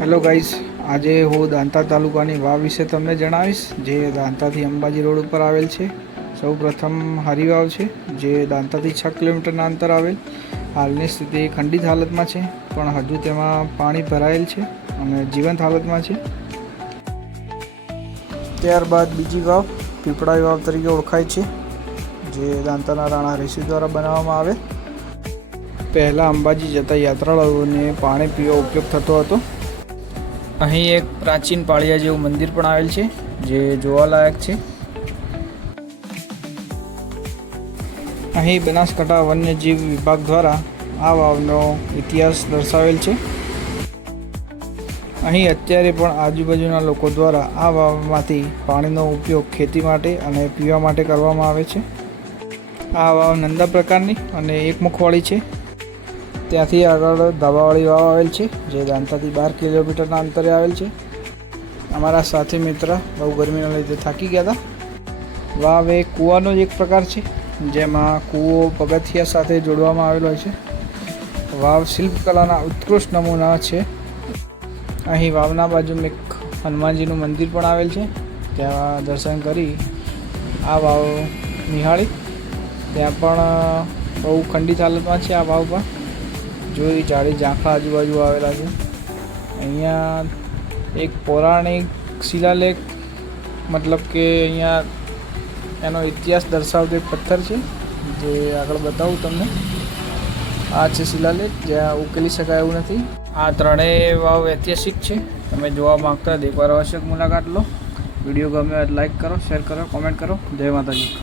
Hello guys, આજે હું દાંતા તાલુકાની વાવ વિશે તમને જણાવીશ, જે દાંતાથી અંબાજી રોડ ઉપર આવેલ છે. સૌ પ્રથમ હરિવાવ છે, જે દાંતાથી 6 કિલોમીટરના અંતર આવેલ. હાલની સ્થિતિ ખંડિત હાલતમાં છે, પણ હજુ તેમાં પાણી ભરાયેલ છે અને જીવંત હાલતમાં છે. ત્યારબાદ બીજી વાવ પીપળાઈ વાવ તરીકે ઓળખાય છે, જે દાંતાના રાણા ઋષિ દ્વારા બનાવવામાં આવે. પહેલાં અંબાજી જતા યાત્રાળુઓને પાણી પીવા ઉપયોગ થતો હતો. અહીં એક પ્રાચીન પાળિયા જેવું મંદિર પણ આવેલ છે, જે જોવાલાયક છે. અહીં બનાસકાંઠા વન્યજીવ વિભાગ દ્વારા આ વાવનો ઇતિહાસ દર્શાવેલ છે. અહીં અત્યારે પણ આજુબાજુના લોકો દ્વારા આ વાવમાંથી પાણીનો ઉપયોગ ખેતી માટે અને પીવા માટે કરવામાં આવે છે. આ વાવ નંદા પ્રકારની અને એક મુખવાળી છે. ત્યાંથી આગળ ધાબાવાળી વાવ આવેલ છે, જે દાંતાથી 12 કિલોમીટરના અંતરે આવેલ છે. અમારા સાથી મિત્ર બહુ ગરમીના લીધે થાકી ગયા હતા. વાવ એ કૂવાનો જ એક પ્રકાર છે, જેમાં કૂવો પગથિયા સાથે જોડવામાં આવેલો હોય છે. વાવ શિલ્પકલાના ઉત્કૃષ્ટ નમૂના છે. અહીં વાવના બાજુમાં એક હનુમાનજીનું મંદિર પણ આવેલ છે. ત્યાં દર્શન કરી આ વાવ નિહાળી. ત્યાં પણ બહુ ખંડિત હાલતમાં છે આ વાવ પણ. જોઈ જાડી ઝાંખા આજુબાજુ આવેલા છે. અહીંયા એક પૌરાણિક શિલાલેખ, મતલબ કે અહીંયા એનો ઇતિહાસ દર્શાવતો એક પથ્થર છે, જે આગળ બતાવું તમને. આ છે શિલાલેખ, જ્યાં ઉકેલી શકાય એવું નથી. આ ત્રણેય વાવ ઐતિહાસિક છે. તમે જોવા માંગતા એકવાર આવશ્યક મુલાકાત લો. વિડીયો ગમે તો લાઈક કરો, શેર કરો, કોમેન્ટ કરો. જય માતાજી.